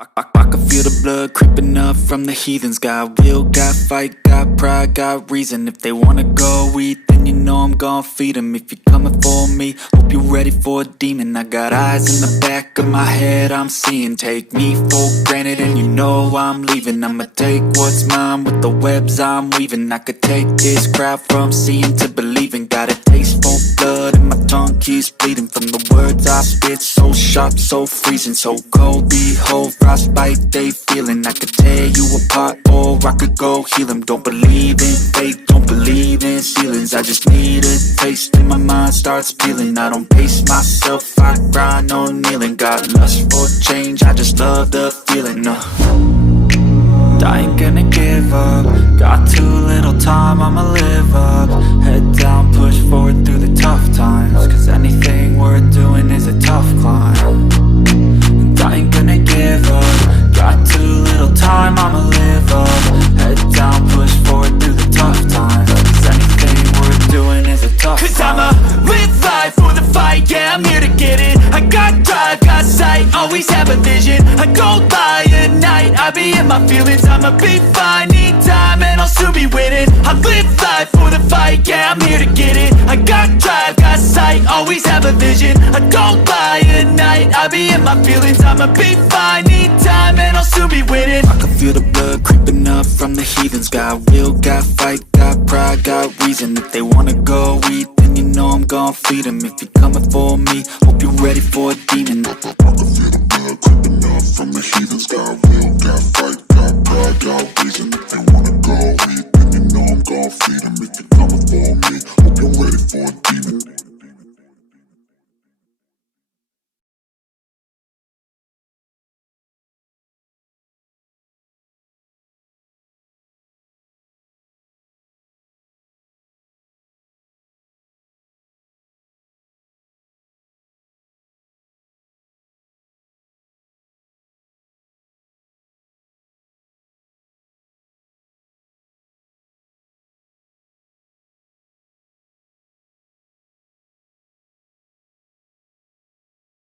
I can feel the blood creeping up from the heathens. Got will, got fight, got pride, got reason. If they wanna go eat, then you know I'm gon' feed them. If you're coming for me, hope you're ready for a demon. I got eyes in the back of my head, I'm seeing. Take me for granted and you know I'm leaving. I'ma take what's mine with the webs I'm weaving. I could take this crowd from seeing to believing. Got a taste for blood and my tongue keeps bleeding from the words I spit. So sharp, so freezing, so cold. Behold, frostbite they feeling. I could tear you apart or I could go heal them. Don't believe in fate, don't believe in ceilings. I just need a taste and my mind starts peeling. I don't pace myself, I grind on kneeling. Got lust for change, I just love the feeling. I ain't gonna give up. Got too little time, I'ma live up. Head down, push forward through the tough times. Cause anything worth doing is a tough climb. And I ain't gonna give up. Got too little time, I'ma live up. Head down, push forward through the tough times. Cause anything worth doing is a tough climb. Cause I'ma live life for the fight, yeah, I'm here to get it. I got drive, got sight, always have a vision. I go by at night, I be in my feelings. I'ma be fine, need time, and I'll soon be winning. I live life for the fight, yeah, I'm here to get it. I got drive, got sight, always have a vision. I don't lie at night, I be in my feelings. I'ma be fine, need time, and I'll soon be winning. I can feel the blood creeping up from the heathens. Got will, got fight, got pride, got reason. If they wanna go eat, then you know I'm gon' feed them. If you're coming for me, hope you're ready for a demon. I can feel the blood creeping up from the heathens. Got will, got fight, got pride, got reason. If they wanna go eat, then you know I'm gon' feed them. If you're coming for me,